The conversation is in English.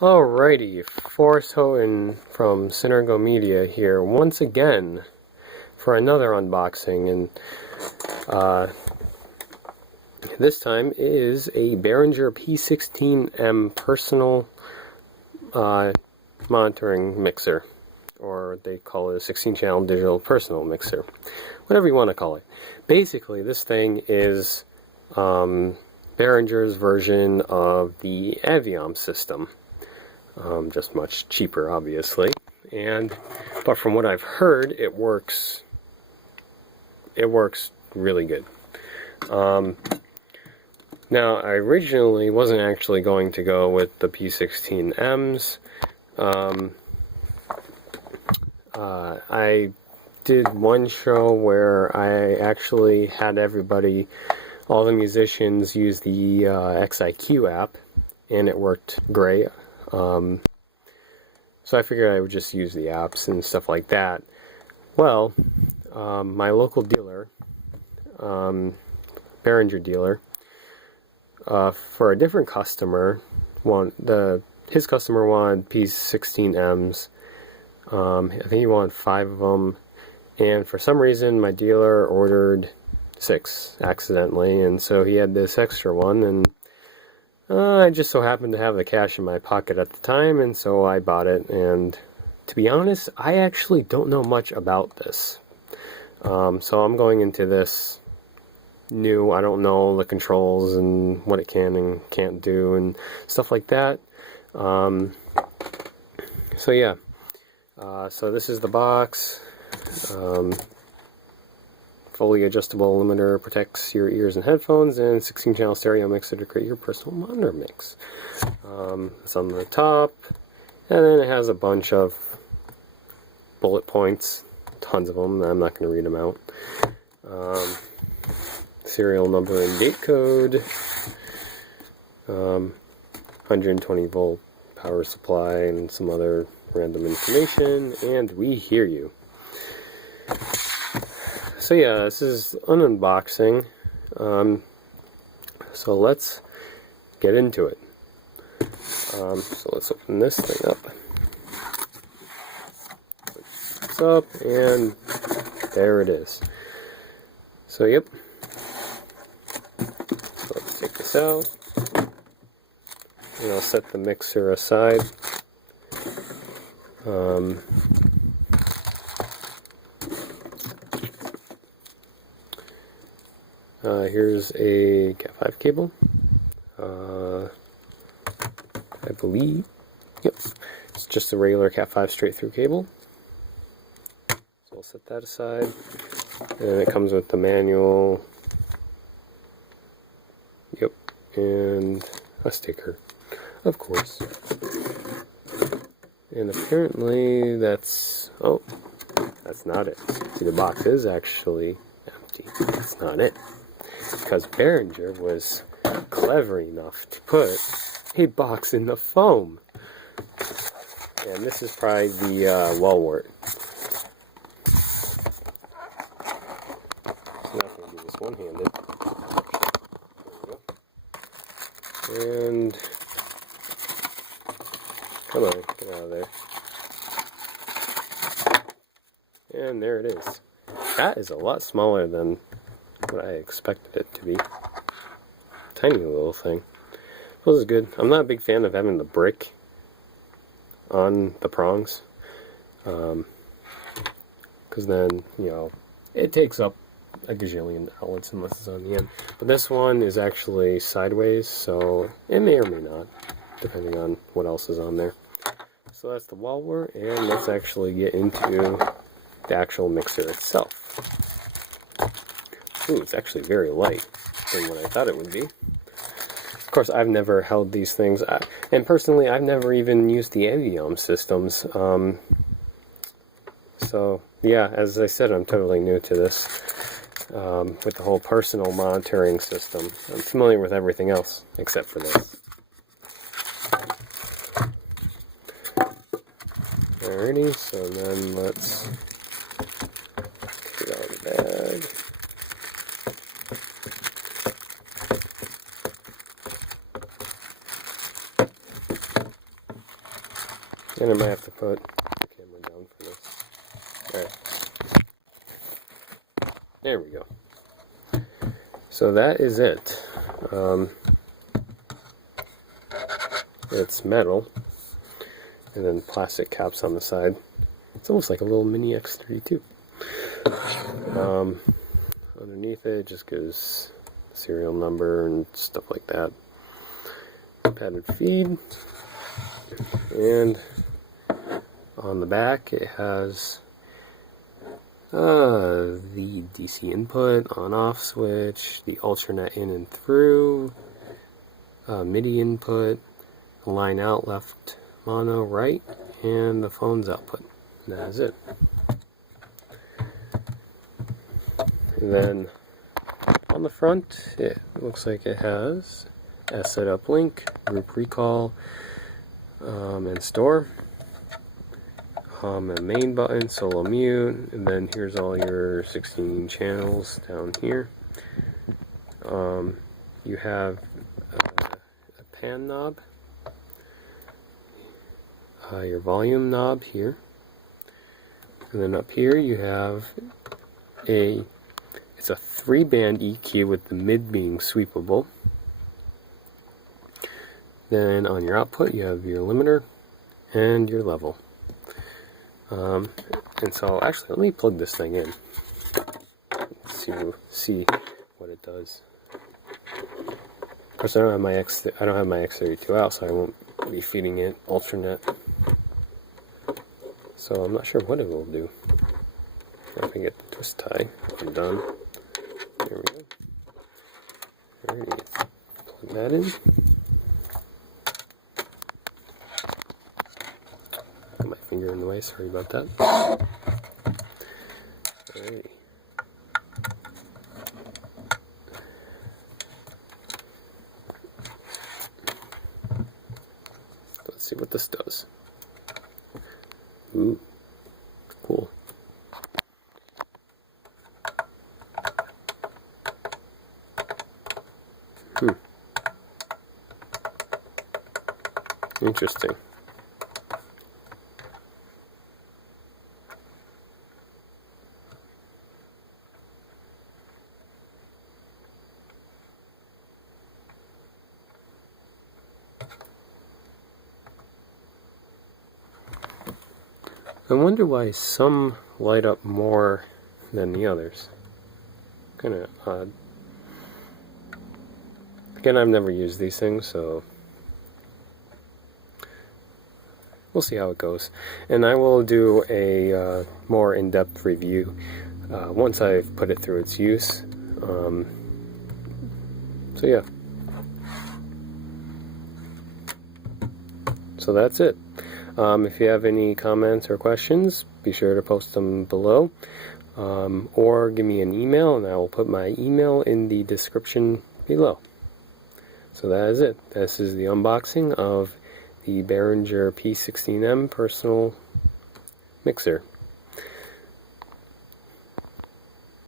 Alrighty, Forrest Houghton from Synergo Media here once again for another unboxing, and this time is a Behringer P16-M personal monitoring mixer, or they call it a 16-channel digital personal mixer, whatever you want to call it. Basically, this thing is Behringer's version of the Aviom system. Just much cheaper, obviously, but from what I've heard, it works really good. Now, I originally wasn't actually going to go with the P16Ms. I did one show where I actually had all the musicians, use the XIQ app, and it worked great. So I figured I would just use the apps and stuff like that. Well, my local dealer, Behringer dealer, for a different customer, his customer wanted P16Ms. I think he wanted 5 of them, and for some reason my dealer ordered 6 accidentally, and so he had this extra one, and I just so happened to have the cash in my pocket at the time, and so I bought it. And to be honest, I actually don't know much about this. So I'm going into this new. I don't know the controls and what it can and can't do and stuff like that. So yeah. So this is the box. Fully adjustable limiter, protects your ears and headphones, and 16-channel stereo mixer to create your personal monitor mix. It's on the top, and then it has a bunch of bullet points, tons of them. I'm not going to read them out. Serial number and date code, 120 volt power supply, and some other random information, and we hear you. So yeah, this is an unboxing, so let's get into it. So let's open this thing up. Put this up, and there it is. So yep, so let's take this out, and I'll set the mixer aside. Here's a Cat5 cable, I believe. Yep, it's just a regular Cat5 straight through cable. So I'll set that aside, and it comes with the manual. Yep, and a sticker, of course. And apparently that's not it. See, the box is actually empty. That's not it. Because Behringer was clever enough to put a box in the foam. And this is probably the wallwart. I'm not going to do this one-handed. There we go. And come on, get out of there. And there it is. That is a lot smaller than what I expected it to be. Tiny little thing. This is good. I'm not a big fan of having the brick on the prongs, because then, it takes up a gajillion outlets unless it's on the end. But this one is actually sideways, so it may or may not, depending on what else is on there. So that's the wallwart, and let's actually get into the actual mixer itself. Ooh, it's actually very light than what I thought it would be. Of course, I've never held these things, and personally, I've never even used the Aviom systems. So, yeah, as I said, I'm totally new to this, with the whole personal monitoring system. I'm familiar with everything else, except for this. Alrighty, so then let's get out of the bag. And I might have to put the camera down for this. Alright. There we go. So that is it. It's metal, and then plastic caps on the side. It's almost like a little mini X32. Underneath it just goes serial number and stuff like that. Padded feed, and on the back it has the DC input, on-off switch, the alternate in and through, MIDI input, line out left mono right, and the phone's output. And that is it. And then on the front, it looks like it has a setup link, group recall, and store, a main button, solo mute, and then here's all your 16 channels down here. You have a pan knob, your volume knob here, and then up here you have it's a 3-band EQ with the mid being sweepable. Then on your output you have your limiter and your level. And so actually let me plug this thing in. See what it does. Of course I don't have my X32 out, so I won't be feeding it alternate. So I'm not sure what it will do. If I get the twist tie undone. There we go. Alrighty, plug that in. Put my finger in the way, sorry about that. Alrighty. Let's see what this does. Ooh, cool. Interesting. I wonder why some light up more than the others. Kind of odd. Again, I've never used these things, so we'll see how it goes. And I will do a more in-depth review once I've put it through its use. So yeah. So that's it. If you have any comments or questions, be sure to post them below, or give me an email, and I will put my email in the description below. So that is it. This is the unboxing of the Behringer P16-M personal mixer.